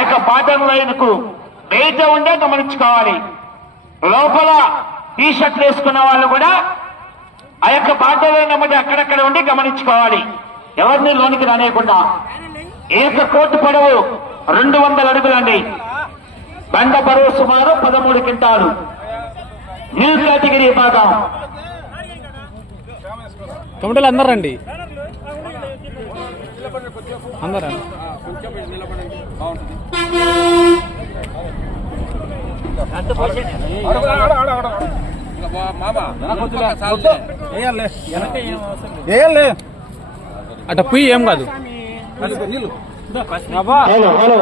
యొక్క border line కు బయట ఉండే గమనించుకోవాలి. లోపల టీ షర్ట్లు వేసుకున్న వాళ్ళు కూడా ఆ యొక్క బార్డర్ లైన్ అమ్మటి అక్కడక్కడ ఉండి గమనించుకోవాలి. ఎవరిని లోనికి రానేయకుండా. ఏక కోర్టు పొడవు 200 అడుగులండి. బండ బరువు సుమారు 13 క్వింటాలు. న్యూ కేటగిరీ భాగం. కమిటీలు అందరు రండి, అందరు అట పోయి ఏం కాదు. హలో హలో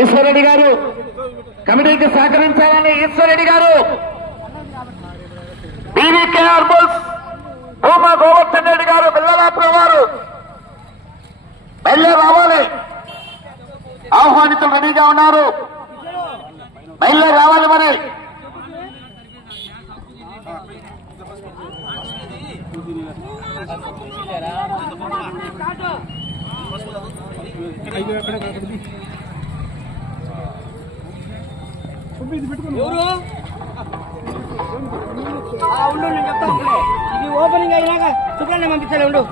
ఈశ్వరరెడ్డి గారు కమిటీకి సహకరించాలని. ఈశ్వరరెడ్డి గారు బీవీకేఆర్ బుల్స్ భూమా గోవర్ధన్ రెడ్డి గారు బిల్లలాపురం వారు బయలుదేరి రావాలి. ఆహ్వానితులు రెడీగా ఉన్నారు, బయలుదేరి రావాలి. మరి ఇది ఓపెనింగ్ అయినాక శుక్రవారం పంపించాలి. ఉండు.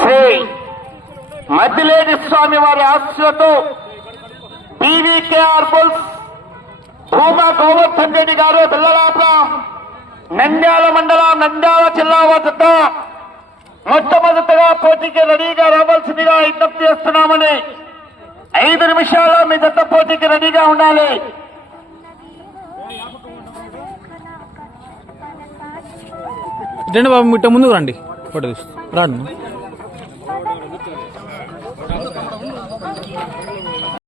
శ్రీ మద్దిలేని స్వామి వారి ఆశీస్సులతో బీవీకేఆర్ బుల్స్ భూమా గోవర్ధన్ రెడ్డి గారు బిల్లలాపురం నంద్యాల మండలం నంద్యాల జిల్లా వద్ద మొట్టమొదటిగా పోటీకి రెడీగా రావాల్సిందిగా విజ్ఞప్తి చేస్తున్నామని. 5 నిమిషాల్లో మీ జత పోటీకి రెడీగా ఉండాలి. రండి బాబు, మిట్ట ముందుకు రండి, ఫోటో తీసు రాను.